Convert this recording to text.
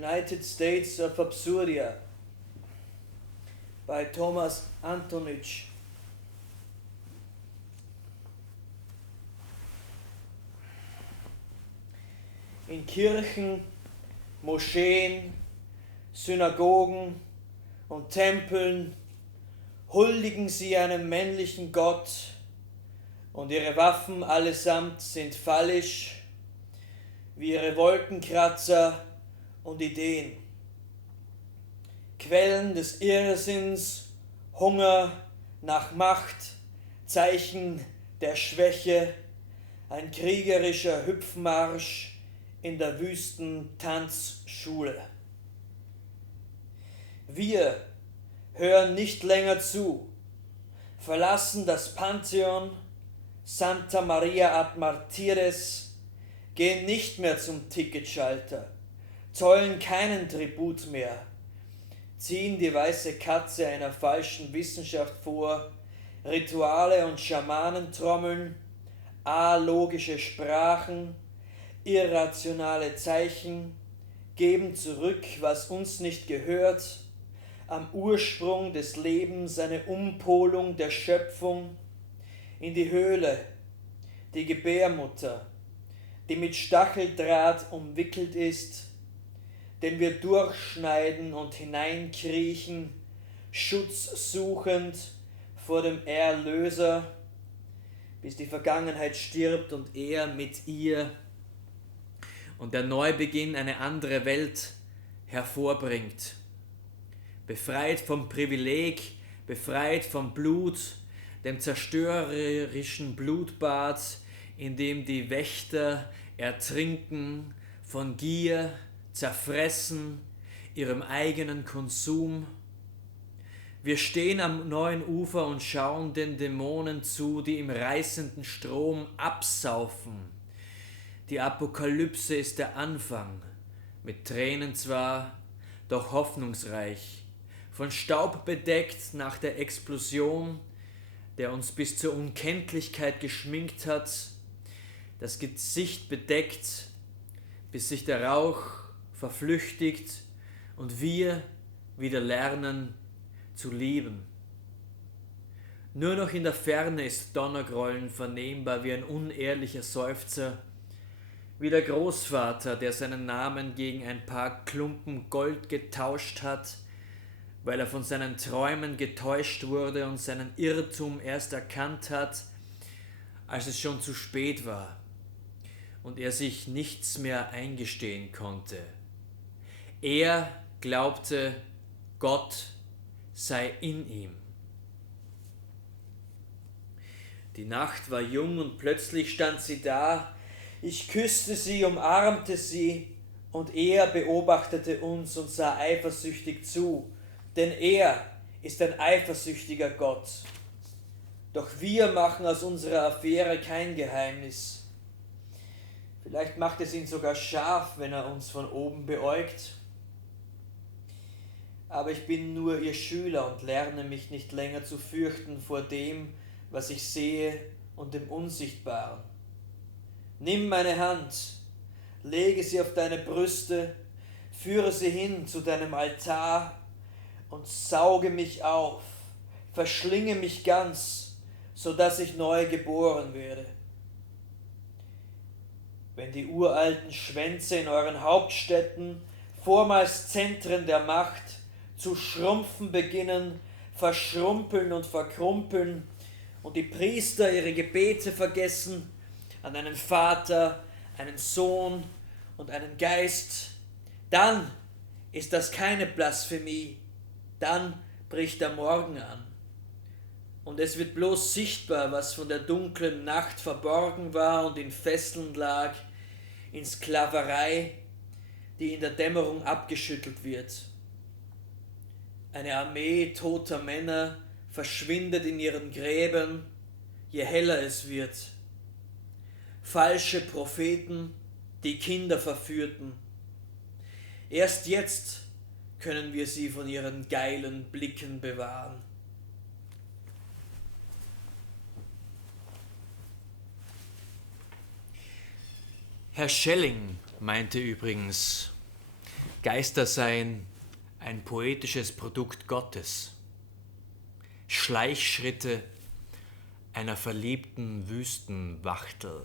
United States of Absurdia by Thomas Antonich. In Kirchen, Moscheen, Synagogen und Tempeln huldigen sie einem männlichen Gott, und ihre Waffen allesamt sind fallisch, wie ihre Wolkenkratzer und Ideen. Quellen des Irrsinns, Hunger nach Macht, Zeichen der Schwäche, ein kriegerischer Hüpfmarsch in der wüsten Tanzschule. Wir hören nicht länger zu, verlassen das Pantheon Santa Maria ad Martires, gehen nicht mehr zum Ticketschalter, zollen keinen Tribut mehr, ziehen die weiße Katze einer falschen Wissenschaft vor, Rituale und Schamanen trommeln, alogische Sprachen, irrationale Zeichen, geben zurück, was uns nicht gehört, am Ursprung des Lebens eine Umpolung der Schöpfung, in die Höhle, die Gebärmutter, die mit Stacheldraht umwickelt ist, den wir durchschneiden und hineinkriechen, schutzsuchend vor dem Erlöser, bis die Vergangenheit stirbt und er mit ihr und der Neubeginn eine andere Welt hervorbringt. Befreit vom Privileg, befreit vom Blut, dem zerstörerischen Blutbad, in dem die Wächter ertrinken, von Gier, zerfressen, ihrem eigenen Konsum. Wir stehen am neuen Ufer und schauen den Dämonen zu, die im reißenden Strom absaufen. Die Apokalypse ist der Anfang, mit Tränen zwar, doch hoffnungsreich, von Staub bedeckt nach der Explosion, der uns bis zur Unkenntlichkeit geschminkt hat, das Gesicht bedeckt, bis sich der Rauch verflüchtigt und wir wieder lernen zu lieben. Nur noch in der Ferne ist Donnergrollen vernehmbar wie ein unehrlicher Seufzer, wie der Großvater, der seinen Namen gegen ein paar Klumpen Gold getauscht hat, weil er von seinen Träumen getäuscht wurde und seinen Irrtum erst erkannt hat, als es schon zu spät war und er sich nichts mehr eingestehen konnte. Er glaubte, Gott sei in ihm. Die Nacht war jung und plötzlich stand sie da. Ich küsste sie, umarmte sie, und er beobachtete uns und sah eifersüchtig zu, denn er ist ein eifersüchtiger Gott. Doch wir machen aus unserer Affäre kein Geheimnis. Vielleicht macht es ihn sogar scharf, wenn er uns von oben beäugt. Aber ich bin nur ihr Schüler und lerne mich nicht länger zu fürchten vor dem, was ich sehe, und dem Unsichtbaren. Nimm meine Hand, lege sie auf deine Brüste, führe sie hin zu deinem Altar und sauge mich auf, verschlinge mich ganz, so dass ich neu geboren werde. Wenn die uralten Schwänze in euren Hauptstädten, vormals Zentren der Macht, zu schrumpfen beginnen, verschrumpeln und verkrumpeln und die Priester ihre Gebete vergessen an einen Vater, einen Sohn und einen Geist, dann ist das keine Blasphemie, dann bricht der Morgen an. Und es wird bloß sichtbar, was von der dunklen Nacht verborgen war und in Fesseln lag, in Sklaverei, die in der Dämmerung abgeschüttelt wird. Eine Armee toter Männer verschwindet in ihren Gräbern, je heller es wird. Falsche Propheten, die Kinder verführten. Erst jetzt können wir sie von ihren geilen Blicken bewahren. Herr Schelling meinte übrigens, Geister seien ein poetisches Produkt Gottes, Schleichschritte einer verliebten Wüstenwachtel.